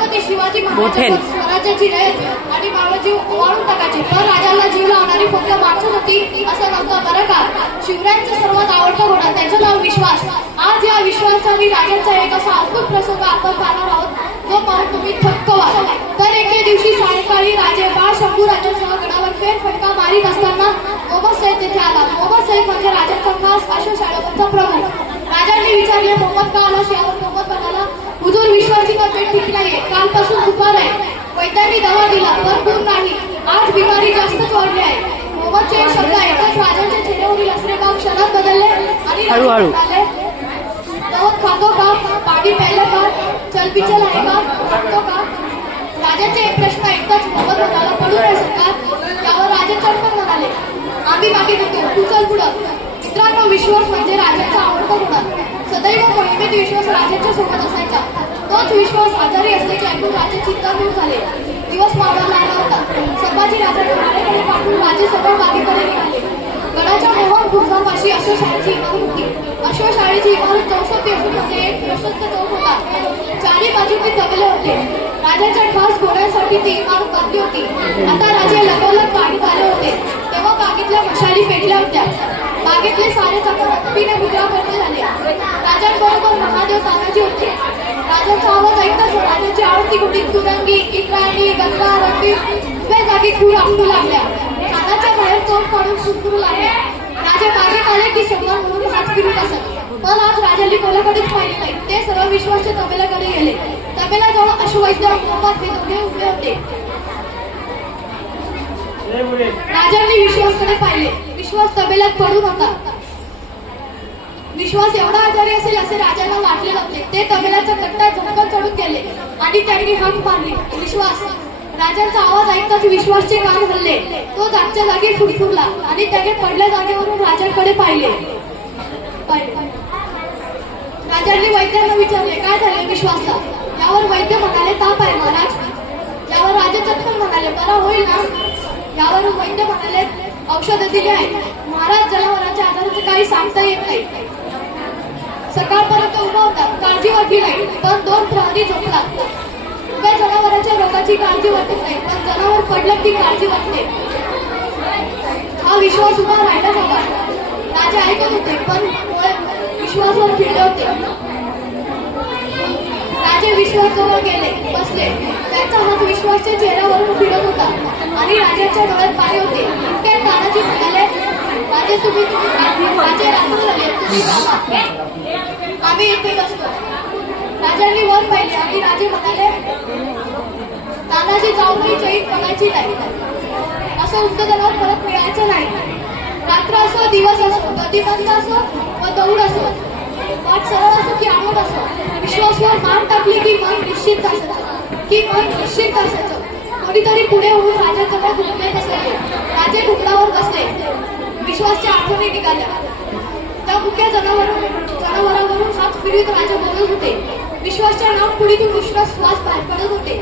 छत्रपती शिवाजी महाराजांवर स्वराज्याची रयत आणि मावळजी ओवाळून टाकायची, पण राजाला जीव लावणारी फक्त माणसंच होती असं नव्हतं बरं का. शिवरायांचं सर्वात आवडतं घोडा, त्याचं नाव विश्वास. आज या विश्वासाचा आणि राजांचा एक असा अद्भुत प्रसंग आपण पाहणार आहोत, जो पाहून तुम्ही थक्क व्हाल. तर एके दिवशी सायंकाळी राजे बाळ शंभू राजांसह गडावर फेरफटका मारित असताना मोहम्मद सैफ तेथे आला. मोहम्मद सैफ म्हणजे राजांचा खास अश्वशाळेवरचा प्रमुख. राजांनी विचारले, मोहम्मद का आलास? यावर मोहम्मद म्हणाला, हुजूर विश्वाची तब्येत ठीक नाहीये, कालपासून दुपार आहे. वैद्यांनी दवा दिला पण दूर नाही, आज बिमारी जास्तच वाढली आहे. मोहम्मदचे शब्द ऐकताच राजांच्या चेहऱ्यावरील असणे भाव क्षणात बदलले आणि म्हणाले, गवत खातो का? पाणी प्यायला का? चलबिचल आहे का? खातो का? राजांचे एक प्रश्न ऐकताच मोहम्मद म्हणाला, पडू नये सरकार. यावर राजे चटकन म्हणाले, आम्ही मागे घेतो, तू चल पुढं. मित्रांनो, विश्वास म्हणजे राजांचा आवडता घोडा. सदैव मोहिमेत विश्वास राजांच्या सोबत असायचा. तोच विश्वास आजारी असल्याचे ऐकून राजे चिंतातूर झाले. दिवस मावळा लागला होता. संभाजी राजांना भाड्याकडे पाठवून राजे सगळं बागेकडे निघाले. गडाच्या मोहन खुर्सापाशी अश्वशाळेची इमारत होती. अश्वशाळेची इमारत 64 असून मध्ये एक प्रशस्त चौक होता. चारी बाजूंनी तबले होते. राजाच्या खास घोड्यांसाठी ती इमारत बांधली होती. आता राजे लगोलग बागेत आले होते तेव्हा बागेतल्या मशाली पेटल्या होत्या. बागेतले सारे चाकर हत्तीने मुद्रा करते झाले. राजांबरोबर महादेव तानाजी होते. राजांचा आवाज ऐकताच राजांची आवडती घोडी तुरंगी, इंद्रायणी, गंगा, रंगी उभ्या जागी खूर आपटू लागल्या. कानाच्या बाहेर तोंड काढून सुरसुरू लागल्या. राजे बागेत आले की सन्मान म्हणून हात फिरत असत, पण आज राजांनी कोणाकडेच पाहिले नाही. ते सर्व विश्वासच्या तबेल्याकडे गेले. तबेल्याजवळ अश्ववैद्य मोहम्मद हे दोघे उभे होते. राजांनी विश्वासकडे पाहिले. विश्वास तबेल्यात पडून होता. विश्वास एवढा आजारी असेल असे राजांना वाटले नव्हते. ते तबेल्याचा कट्टा झटकन चढून गेले आणि त्यांनी हाक मारली, विश्वास. राजांचा आवाज ऐकताच विश्वासचे कान हलले. तो जागच्या जागी फुटफुटला आणि त्याने पडल्या जागेवरून राजांकडे पाहिले. राजांनी वैद्यांना विचारले, काय झाले विश्वासला? यावर वैद्य म्हणाले, ताप आहे महाराज. यावर राजा चटकन म्हणाले, बरा होईल ना? यावर वैद्य म्हणाले, औषध दिले आहे महाराज. जनावरांच्या आजाराचे काही सांगता येत नाही. सकाळपर्यंत उभा होता, काळजी वाटली नाही, पण 2 प्रहरी झोपला. उभ्या जनावरांच्या रोगाची काळजी वाटत नाही, पण जनावर पडलं ती काळजी वाटते. हा विश्वास उभा राहिला होता. राजे ऐकत होते पण विश्वासावर फिरले होते. राजे विश्वासजवळ गेले, बसले. त्यांचा हात विश्वासच्या चेहऱ्यावरून फिरत होता आणि राजांच्या डोळ्यात पाणी होते. इतक्यात तानाजी म्हणाले, राजे तुम्ही राजे रात्र झाले, तुम्ही बाबा, आम्ही इथे बसतो. राजांनी वर पाहिले आणि राजे म्हणाले, तानाजी जाऊनही चैन बघायची नाही. असं उत्तेजनावर परत मिळायचं नाही. रात्र असो, दिवस असो, नदी बंद असो व दौड असो, वाट सरळ असो की आडवट असो, विश्वासवर मान टाकली की मन निश्चित असायचं. कोणीतरी पुढे होऊन राजाजवळ घुमले बसले. राजे ढुकलावर बसले. विश्वासच्या आठवणी निघाल्या. त्या मुख्य जनावरावरून हात फिरत राजा बोलत होते. विश्वासच्या नाकपुडीतून उष्ण श्वास बाहेर पडत होते.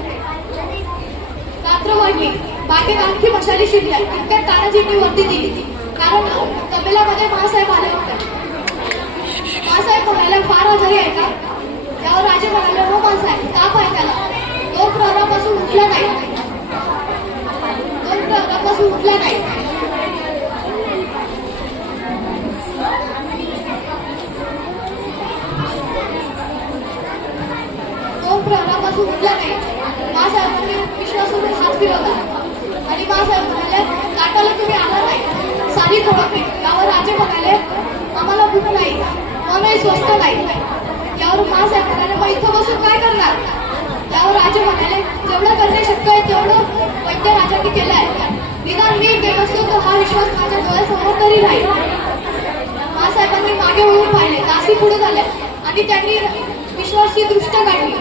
रात्र वाढली. बागेत आणखी मशाली शिरल्या. इतक्यात तानाजींनी वर्दी दिली, कारण तबेल्यामध्ये मासाहेब आले होते. मासाहेब म्हणाले, फार आजारी आहे का? यावर राजे म्हणाले, हो मासाहेब, ताप आहे त्याला. 2 प्रहरापासून उठला नाही. मासाहेबांनी विश्वासाने हात फिरवला आणि मासाहेब म्हणाले, ताटाला तुम्ही आला नाही, सारी थोडं. यावर राजे म्हणाले, आम्हाला भूक नाही, मनही स्वस्त नाही. यावर मासाहेब म्हणाले, मग इथं बसून काय करणार? यावर राजे म्हणाले, जेवढं करणे शक्य आहे तेवढं वैद्य राजांनी केलं आहे. निदान मी इथे बसतो तर हा विश्वास माझ्या डोळ्यासमोर तरी राहील. मासाहेबांनी मागे वळून पाहिले. दासी पुढे झाल्या आणि त्यांनी विश्वासची दृष्ट काढली.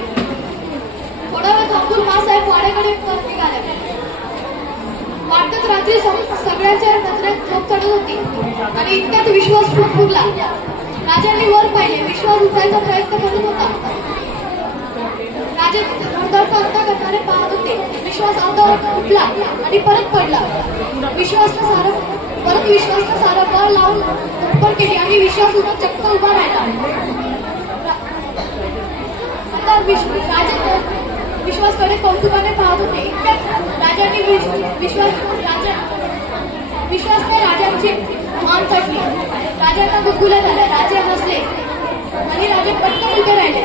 थोडा वेळ थांबून मासाहेब वाड्याकडे परत निघाले. वाटतच रात्री सगळ्यांच्या नजरेत झोप चढत होती आणि इतक्यात विश्वास फुटफुटला. राजांनी वर पाहिले. विश्वास उठायचा प्रयत्न करत होता. राजे धडधडता अंत करणारे पाहत होते. विश्वास अंगावर उठला आणि परत पडला. विश्वासनं सारं बळ लावून धडपड केली आणि विश्वास चक्क उभा राहिला. विश्वास कौतुकाने पाहत होते. इतक्यात राजांनी विश्वासने राजांची मान चढली. राजांना गुदगुल्या झाल्या. राजे हसले आणि राजे पटकन उभे राहिले.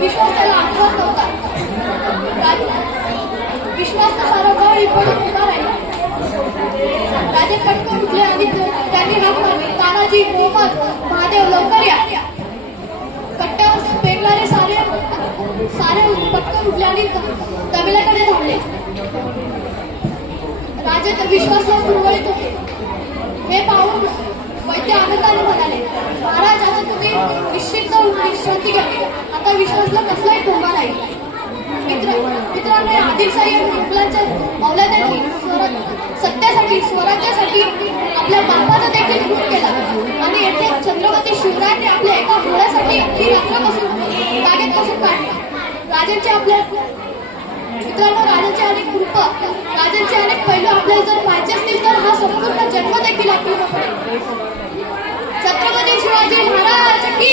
विश्वास त्याला आठवत नव्हता. विश्वासचा सारा बळ पडून उभा राहिला. राजे पटकन उठले आणि त्यांनी हाक मारली. तानाजी, मोहम्मद, महादेव, लवकर या. कट्ट्यावर पेटणारे सारे पटकन उठले आणि तबेल्याकडे धावले. राजे तर विश्वासला सुरवळीत होते. हे पाहून वैद्य आनंदाने म्हणाले, महाराज, आता तुम्ही निश्चित विश्रांती घ्यावी. आता विश्वासला कसलाही धोका नाही. मित्रांनो, आदिलशाही मुघलांच्या औलाद्यांनी सत्यासाठी, स्वराज्यासाठी आपल्या बापाचा देखील खून केला आणि येथे छत्रपती शिवरायांनी आपल्या एका घोड्यासाठी ही रात्रपासून बागेत बसून काढली. राजांचे अनेक रूप, राजांचे अनेक पैलू आपल्याला जर पाहिजे असतील तर हा संपूर्ण जन्म देखील आपल्याला पडेल. छत्रपती शिवाजी महाराज की